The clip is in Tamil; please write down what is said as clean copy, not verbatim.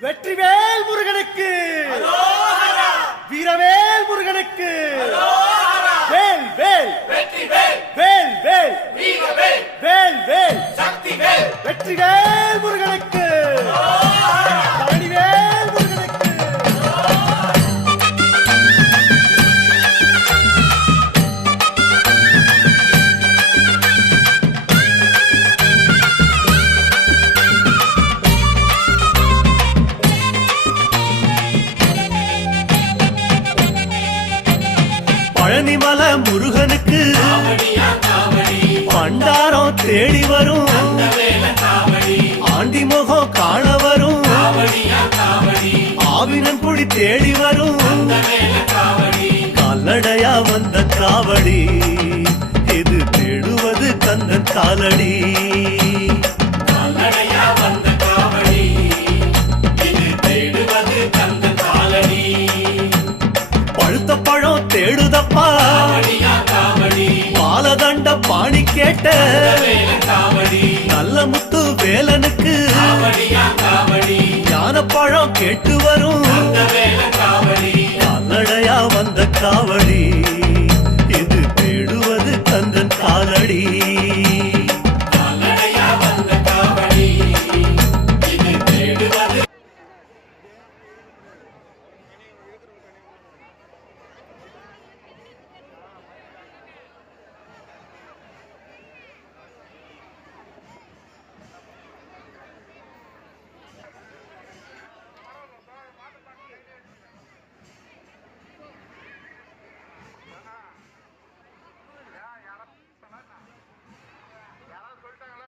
வெற்றிவேல் முருகனுக்கு வீரவேல் முருகனுக்கு வேல் வேல் வேல் வேல் வேல் வேல் வெற்றிவேல் முருகனுக்கு பழனிவேல் முருகனுக்கு பழனிமல முருகனுக்கு பண்டாரம் தேடி வரும் ஆண்டி முகம் காண வரும் ஆவினன் குடி தேடி வரும் கால்நடையா வந்த காவடி இது தேடுவது கந்தன் காலடி பழுத்த பழம் தேடுதப்பா பாலதண்ட பாணி கேட்ட நல்ல முத்து வேலனுக்கு ஞான பழம் கேட்டு வரும் கால்நடையா வந்த காவடி